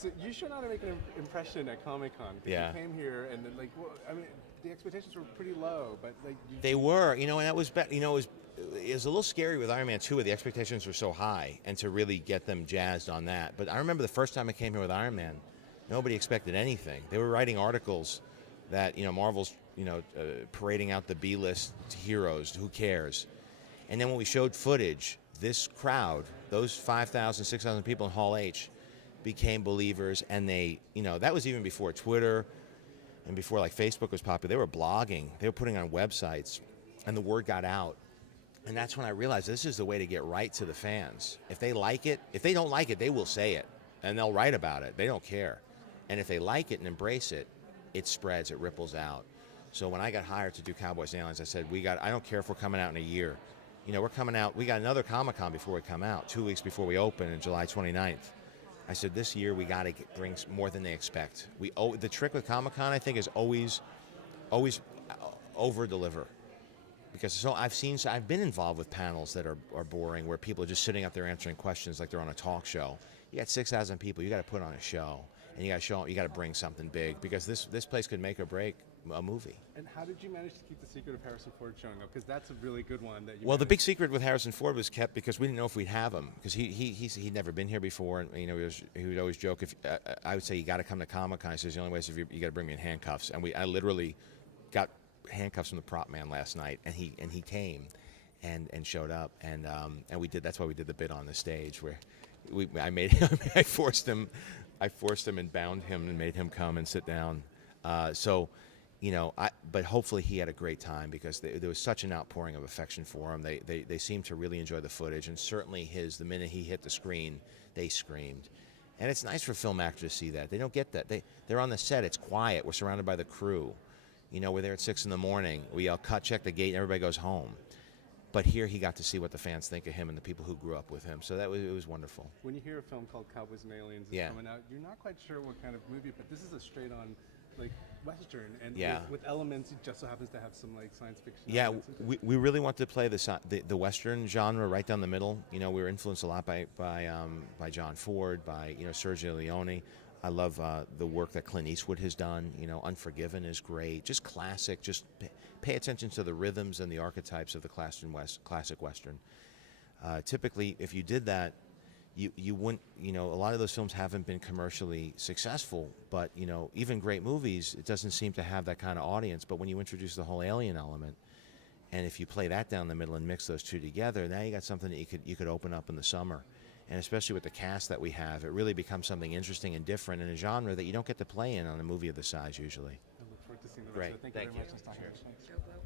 So you sure know how to make an impression at Comic-Con. Yeah. You came here and then I mean, the expectations were pretty low, but They were, and that was, it was a little scary with Iron Man 2 where the expectations were so high, and to really get them jazzed on that. But I remember the first time I came here with Iron Man, nobody expected anything. They were writing articles that, Marvel's, parading out the B-list heroes, who cares? And then when we showed footage, this crowd, those 5,000, 6,000 people in Hall H, became believers, and they, that was even before Twitter and before like Facebook was popular. They were blogging, they were putting on websites, and the word got out. And that's when I realized this is the way to get right to the fans. If they like it, if they don't like it, they will say it, and they'll write about it. They don't care. And if they like it and embrace it, it spreads, it ripples out. So when I got hired to do Cowboys and Aliens, I said, I don't care if we're coming out in a year. We're coming out, we got another Comic-Con before we come out, 2 weeks before we open on July 29th. I said, this year we got to bring more than they expect. The trick with Comic-Con, I think, is always over-deliver. Because I've been involved with panels that are boring, where people are just sitting up there answering questions like they're on a talk show. You got 6,000 people, you got to put on a show, and you got to bring something big, because this place could make or break a movie. And how did you manage to keep the secret of Harrison Ford showing up? Because that's a really good one. The big secret with Harrison Ford was kept because we didn't know if we'd have him, because he'd never been here before, and he would always joke, if I would say, you got to come to Comic-Con. He says, the only way is if you got to bring me in handcuffs. And I literally got handcuffs from the prop man last night, and he came and showed up, and we did. That's why we did the bit on the stage where I forced him and bound him and made him come and sit down. But hopefully he had a great time, because there was such an outpouring of affection for him. They seemed to really enjoy the footage, and certainly the minute he hit the screen, they screamed. And it's nice for film actors to see that. They don't get that. They're on the set. It's quiet. We're surrounded by the crew. We're there at 6 in the morning. We all check the gate, and everybody goes home. But here he got to see what the fans think of him and the people who grew up with him. So it was wonderful. When you hear a film called Cowboys and Aliens is coming out, you're not quite sure what kind of movie, but this is a straight-on Western, and with elements, it just so happens to have some science fiction. Yeah, we really want to play the Western genre right down the middle. We were influenced a lot by John Ford, by Sergio Leone. I love the work that Clint Eastwood has done. Unforgiven is great. Just classic. Just pay attention to the rhythms and the archetypes of the classic Western. Typically, if you did that, you wouldn't. A lot of those films haven't been commercially successful, but even great movies, it doesn't seem to have that kind of audience. But when you introduce the whole alien element, and if you play that down the middle and mix those two together, now you got something that you could open up in the summer. And especially with the cast that we have, it really becomes something interesting and different in a genre that you don't get to play in on a movie of this size usually. I look forward to seeing the rest Great. of it. Thank you very much.